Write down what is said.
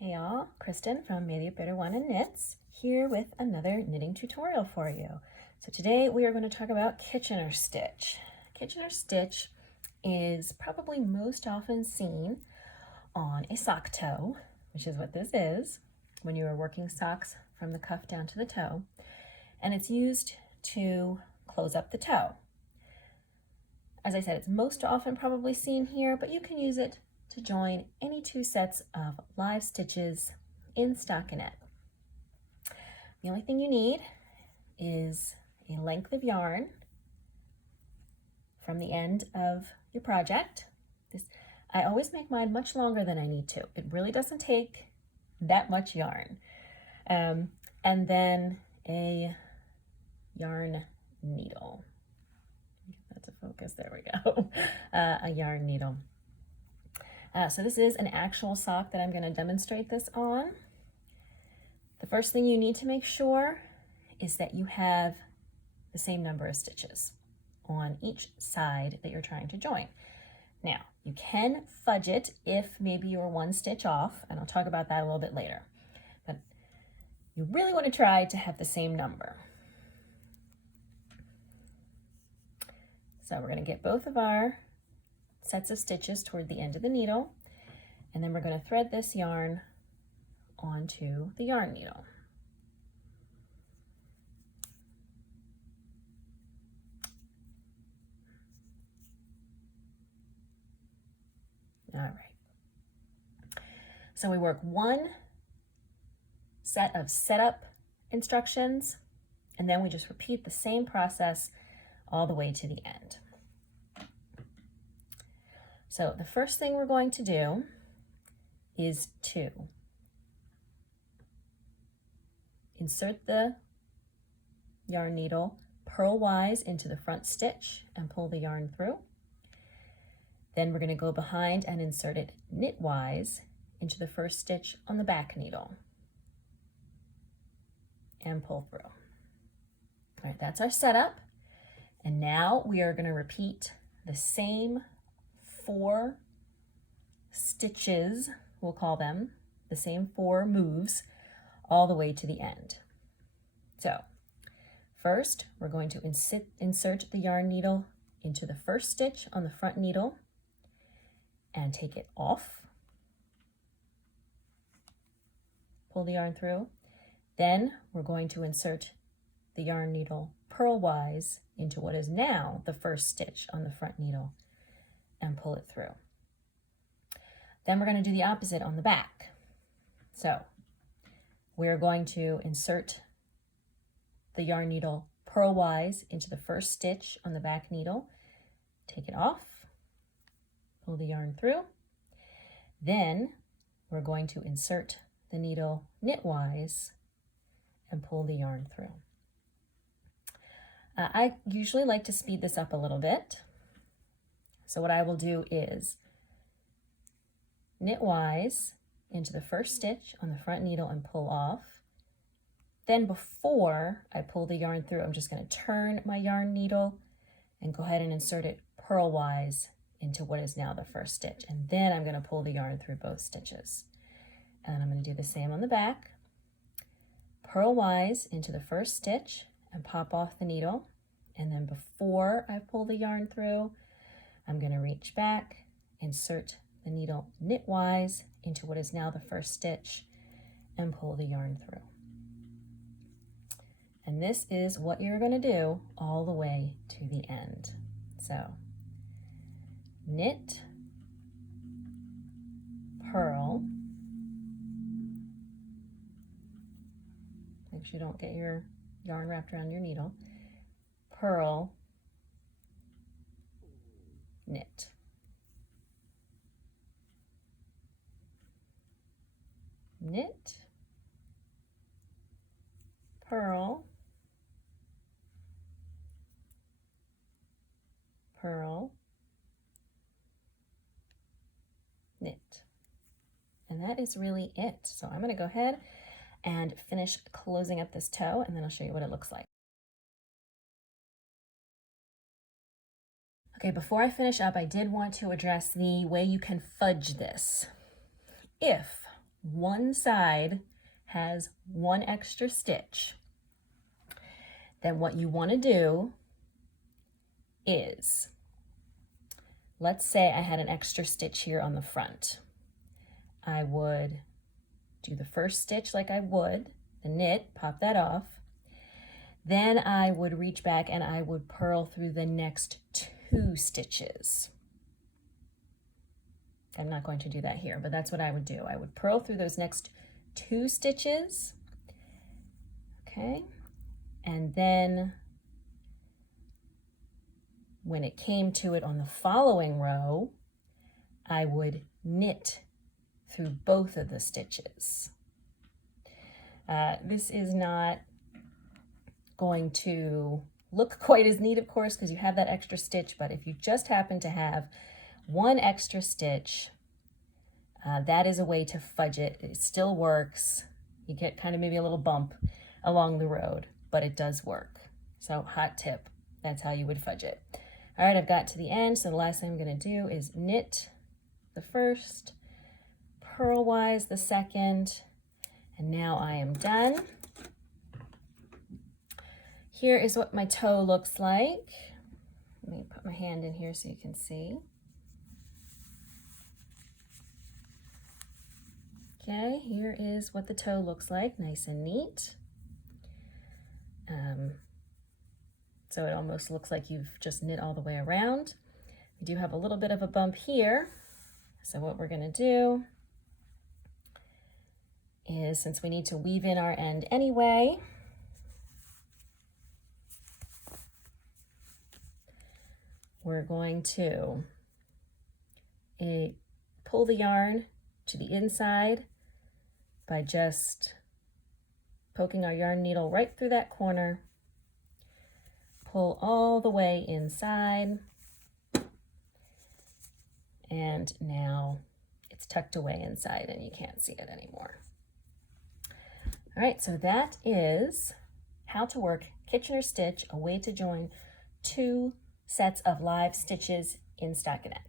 Hey y'all, Kristen from Maybe a Better One and Knits here with another knitting tutorial for you. So today we are going to talk about Kitchener stitch. Kitchener stitch is probably most often seen on a sock toe, which is what this is, when you are working socks from the cuff down to the toe, and it's used to close up the toe. As I said, it's most often probably seen here, but you can use it to join any two sets of live stitches in stockinette. The only thing you need is a length of yarn from the end of your project. I always make mine much longer than I need to. It really doesn't take that much yarn. And then a yarn needle. That's a focus, there we go. A yarn needle. So this is an actual sock that I'm going to demonstrate this on. The first thing you need to make sure is that you have the same number of stitches on each side that you're trying to join. Now, you can fudge it if maybe you're one stitch off, and I'll talk about that a little bit later. But you really want to try to have the same number. So we're going to get both of our sets of stitches toward the end of the needle, and then we're going to thread this yarn onto the yarn needle. All right. So we work one set of setup instructions, and then we just repeat the same process all the way to the end. So the first thing we're going to do is to insert the yarn needle purlwise into the front stitch and pull the yarn through. Then we're going to go behind and insert it knitwise into the first stitch on the back needle and pull through. All right, that's our setup. And now we are going to repeat the same 4 stitches, we'll call them, the same 4 moves all the way to the end. So first we're going to insert the yarn needle into the first stitch on the front needle and take it off. Pull the yarn through. Then we're going to insert the yarn needle purlwise into what is now the first stitch on the front needle and pull it through. Then we're going to do the opposite on the back. So we're going to insert the yarn needle purlwise into the first stitch on the back needle, take it off, pull the yarn through. Then we're going to insert the needle knitwise and pull the yarn through. I usually like to speed this up a little bit. So what I will do is knitwise into the first stitch on the front needle and pull off. Then before I pull the yarn through, I'm just going to turn my yarn needle and go ahead and insert it purlwise into what is now the first stitch. And then I'm going to pull the yarn through both stitches. And I'm going to do the same on the back. Purlwise into the first stitch and pop off the needle. And then before I pull the yarn through, I'm going to reach back, insert the needle knitwise into what is now the first stitch and pull the yarn through. And this is what you're going to do all the way to the end. So knit, purl, make sure you don't get your yarn wrapped around your needle, purl, knit. Knit, purl, purl, knit. And that is really it. So I'm going to go ahead and finish closing up this toe, and then I'll show you what it looks like. Okay, before I finish up, I did want to address the way you can fudge this. If one side has one extra stitch, then what you want to do is, let's say I had an extra stitch here on the front. I would do the first stitch like I would, the knit, pop that off. Then I would reach back and I would purl through the next 2 stitches. I'm not going to do that here, but that's what I would do. I would purl through those next 2 stitches, okay? And then when it came to it on the following row, I would knit through both of the stitches. This is not going to look quite as neat, of course, because you have that extra stitch, but if you just happen to have one extra stitch, that is a way to fudge it. It still works. You get kind of maybe a little bump along the road, but it does work. So hot tip, that's how you would fudge it. All right, I've got to the end, so the last thing I'm going to do is knit the first, purlwise the second, and now I am done. Here is what my toe looks like. Let me put my hand in here so you can see. Okay, here is what the toe looks like, nice and neat. So it almost looks like you've just knit all the way around. You do have a little bit of a bump here. So what we're gonna do is, since we need to weave in our end anyway, we're going to pull the yarn to the inside by just poking our yarn needle right through that corner, pull all the way inside, and now it's tucked away inside and you can't see it anymore. All right, so that is how to work Kitchener stitch, a way to join 2 sets of live stitches in stockinette.